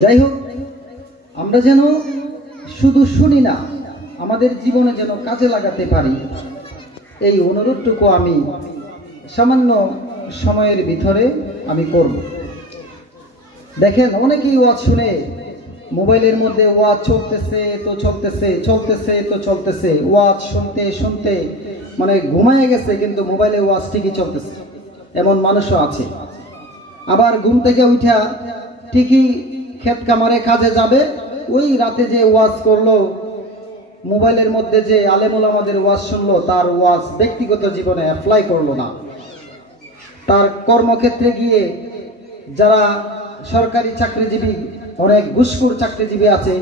যাই হোক, আমরা যেন শুধু শুনি না, আমাদের জীবনে যেন কাজে লাগাতে পারি, এই অনুরোধটুকু আমি সামান্য সময়ের ভিতরে আমি করব। দেখেন, অনেকেই ওয়াজ শুনে মোবাইলের মধ্যে ওয়াজ চলতেছে তো চলতেছে, চলতেছে তো চলতেছে, ওয়াজ শুনতে শুনতে মানে ঘুমায় গেছে, কিন্তু মোবাইলে ওয়াজ ঠিকই চলতেছে, এমন মানুষও আছে। আবার ঘুম থেকে উঠা ঠিকই ক্ষেত কামারে কাজে যাবে, ওই রাতে যে ওয়াজ করলো, মোবাইলের মধ্যে যে আলেমুল আমাদের ওয়াজ শুনলো, তার ওয়াজ ব্যক্তিগত জীবনে অ্যাপ্লাই করলো না। তার কর্মক্ষেত্রে গিয়ে যারা সরকারি চাকরিজীবী, অনেক ঘুষখোর চাকরিজীবী আছে,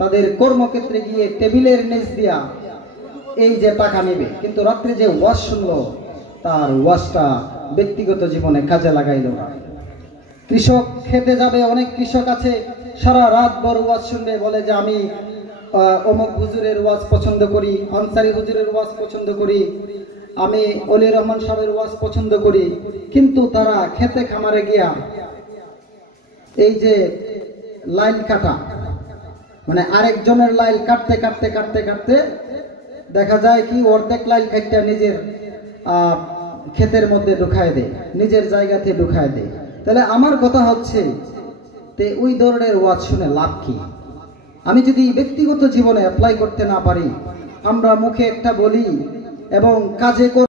তাদের কর্মক্ষেত্রে গিয়ে টেবিলের নিচ দিয়া এই যে টাকা নেবে, কিন্তু রাত্রে যে ওয়াজ শুনলো, তার ওয়াজটা ব্যক্তিগত জীবনে কাজে লাগাইল না। কৃষক খেতে যাবে, অনেক কৃষক আছে সারা রাত ভর ওয়াজ শুনবে, বলে যে আমি অমুক হুজুরের ওয়াজ পছন্দ করি, আনসারি হুজুরের ওয়াজ পছন্দ করি, আমি অলি রহমান সাহেবের ওয়াজ পছন্দ করি, কিন্তু তারা খেতে খামারে গিয়া এই যে লাইন কাটা, মানে আরেকজনের লাইন কাটতে কাটতে কাটতে কাটতে দেখা যায় কি অর্ধেক লাইন কাটটা নিজের ক্ষেতের মধ্যে ঢুকায় দেয়, নিজের জায়গাতে ঢুকায় দেয়। তাহলে আমার কথা হচ্ছে, তে ওই ধরনের ওয়াজ শুনে লাভ কি? আমি যদি ব্যক্তিগত জীবনে অ্যাপ্লাই করতে না পারি, আমরা মুখে একটা বলি এবং কাজে